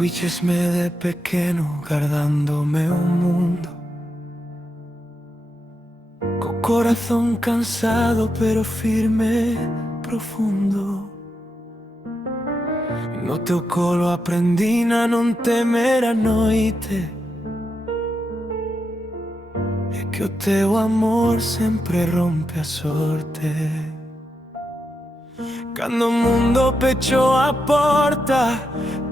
Seguíchesme de pequeno guardándome un mundo, co corazón cansado pero firme, profundo. No teu colo aprendín a non temer a noite, e que o teu amor sempre rompe a sorte. Cando o mundo pechou a porta,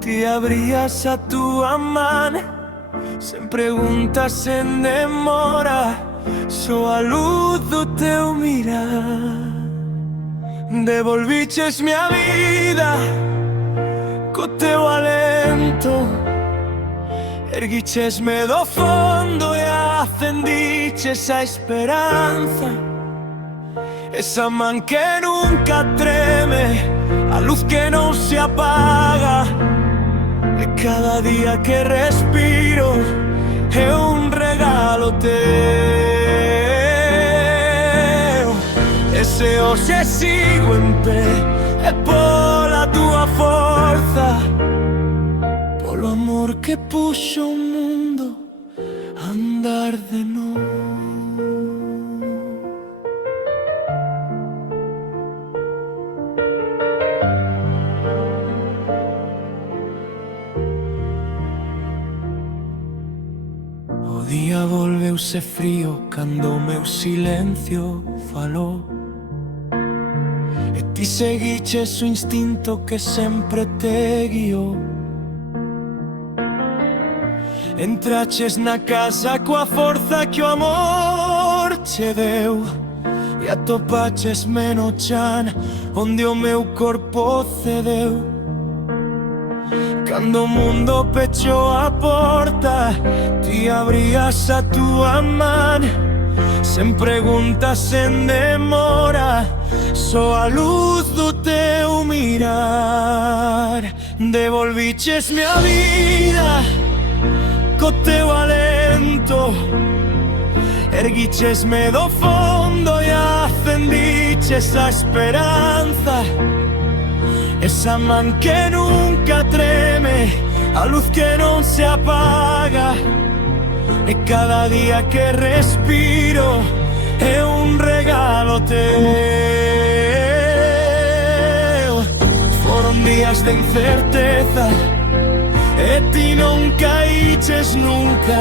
ti abrías a túa man, sen preguntas, sen demora, só a luz do teu mirar. Devolvichesme a vida co teu alento, erguichesme do fondo e acendiches a esperanza. Esa man que nunca treme, a luz que non se apaga. E cada día que respiro é un regalo teu. E se hoxe sigo en pé é pola túa forza, polo amor que puxo o mundo a andar de novo. O día volveuse frío cando o meu silencio falou, e ti seguiches o instinto que sempre te guiou. Entraches na casa coa forza que o amor che deu, e atopaches-me no chan onde o meu corpo cedeu. Cando o mundo pechou a porta, ti abrías a túa man, sen preguntas, sen demora, só a luz do teu mirar. Devolvichesme a vida co teu alento, erguichesme do fondo e acendiches a esperanza. Esa man que nunca treme, a luz que non se apaga. E cada día que respiro é un regalo teu. Foron días de incerteza e ti non caíches nunca,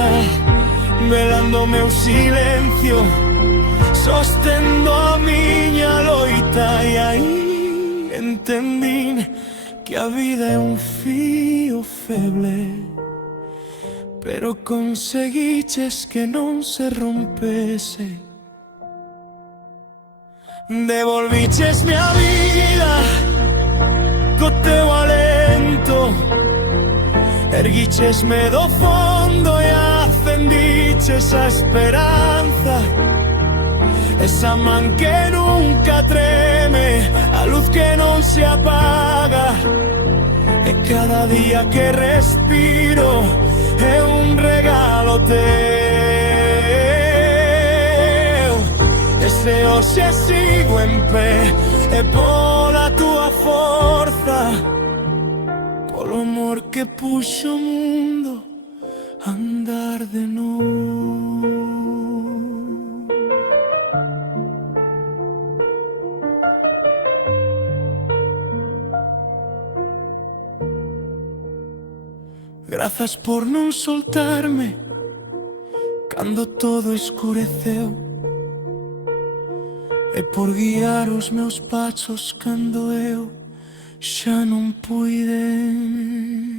velando o meu silencio, sostendo a miña loita. E aí entendín que a vida é un fío feble, pero conseguiches que non se rompese. Devolvichesme a vida co teu alento, erguichesme do fondo e acendiches a esperanza. Esa man que nunca treme, a luz que non se apaga. E cada día que respiro é un regalo teu. E se hoxe sigo en pé é pola túa forza, polo amor que puxo o mundo a andar de novo. Grazas por non soltarme cando todo escureceu, e por guiar os meus pasos cando eu xa non puiden.